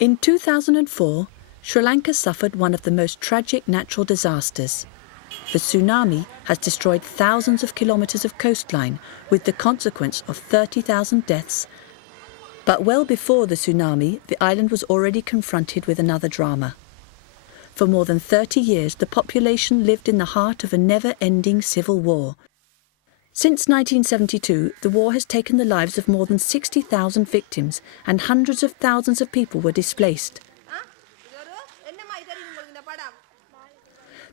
In 2004, Sri Lanka suffered one of the most tragic natural disasters. The tsunami has destroyed thousands of kilometres of coastline, with the consequence of 30,000 deaths. But well before the tsunami, the island was already confronted with another drama. For more than 30 years, the population lived in the heart of a never-ending civil war. Since 1972, the war has taken the lives of more than 60,000 victims, and hundreds of thousands of people were displaced.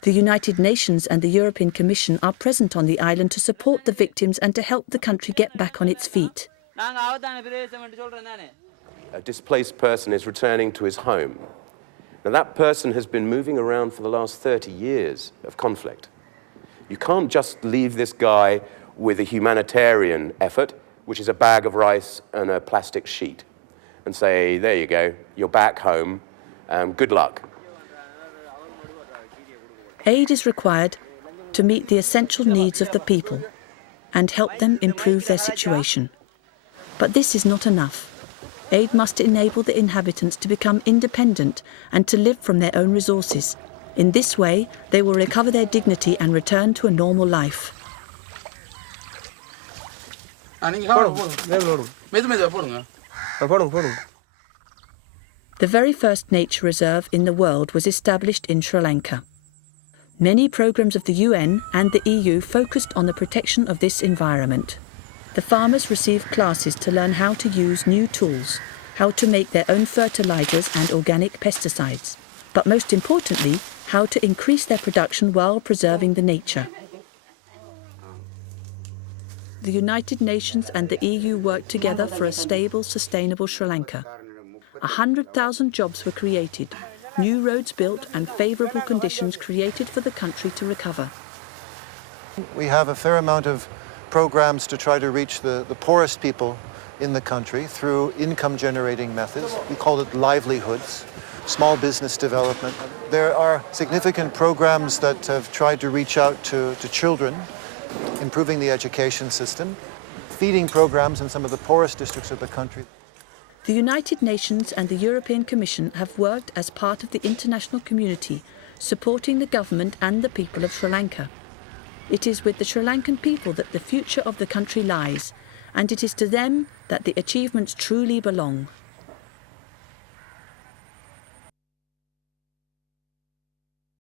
The United Nations and the European Commission are present on the island to support the victims and to help the country get back on its feet. A displaced person is returning to his home. Now, that person has been moving around for the last 30 years of conflict. You can't just leave this guy with a humanitarian effort, which is a bag of rice and a plastic sheet, and say, there you go, you're back home, good luck. Aid is required to meet the essential needs of the people and help them improve their situation. But this is not enough. Aid must enable the inhabitants to become independent and to live from their own resources. In this way, they will recover their dignity and return to a normal life. The very first nature reserve in the world was established in Sri Lanka. Many programs of the UN and the EU focused on the protection of this environment. The farmers received classes to learn how to use new tools, how to make their own fertilizers and organic pesticides, but most importantly, how to increase their production while preserving the nature. The United Nations and the EU worked together for a stable, sustainable Sri Lanka. 100,000 jobs were created, new roads built and favourable conditions created for the country to recover. We have a fair amount of programs to try to reach the poorest people in the country through income-generating methods. We call it livelihoods, small business development. There are significant programs that have tried to reach out to children, improving the education system, feeding programs in some of the poorest districts of the country. The United Nations and the European Commission have worked as part of the international community, supporting the government and the people of Sri Lanka. It is with the Sri Lankan people that the future of the country lies, and it is to them that the achievements truly belong.